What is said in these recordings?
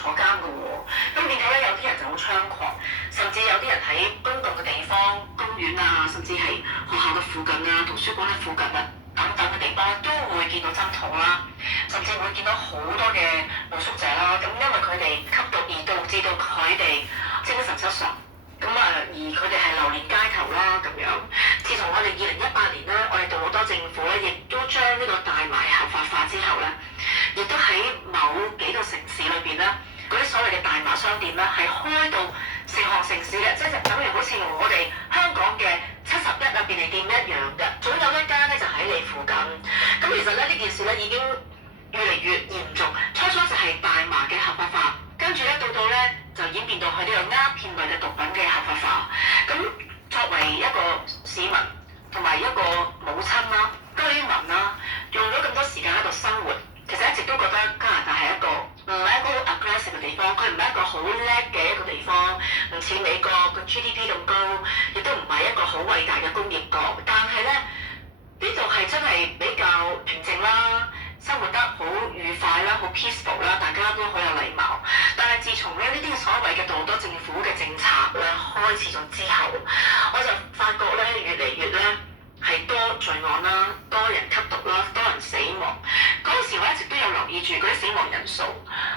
坐監㗎喎。咁變咗咧，有啲人就好猖狂，甚至有啲人喺公共嘅地方、公園啊，甚至係學校嘅附近啊、圖書館嘅附近啊等等嘅地方都會見到針筒啦，甚至會見到好多嘅露宿者啦。咁因為佢哋吸毒而導致到佢哋精神失常。咁而佢哋係流連街頭啦咁樣。自從我哋2018年咧，我哋杜魯多政府咧，亦都將呢個大麻合法化之後咧，亦都喺某幾個城市裏邊咧，嗰啲所謂嘅大麻商店咧，係開到成行成市嘅，即係等於好似我哋香港嘅71啊便利店一樣嘅，總有一間咧就喺你附近。咁其實咧呢件事咧已經越嚟越嚴重，初初就係大麻嘅合法化，跟住咧到咧就演變到去呢個鴉片類嘅毒品嘅合法化。咁作為一個市民同埋一個母親啦、居民啦，用咗咁多時間喺度生活，其實一直都覺得加拿大係一個唔係一個好 aggressive 嘅地方，佢唔係一個好叻嘅一個地方，唔似美國個 GDP 咁高，亦都唔係一個好偉大嘅工業國。但係咧呢度係真係比較平靜啦。生活得好愉快啦，好 peaceful 啦，大家都好有禮貌。但係自從咧呢啲所謂嘅杜魯多政府嘅政策咧開始咗之後，我就發覺咧越嚟越咧係多罪案啦，多人吸毒啦，多人死亡。嗰陣時我一直都有留意住嗰啲死亡人數。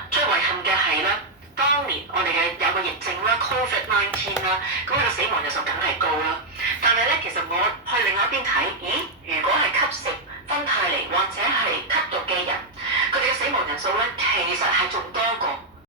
最遺憾嘅係咧，當年我哋嘅有個疫症啦 ，COVID-19 啦，咁個死亡人數梗係高啦。但係咧，其實我去另外一邊睇，咦？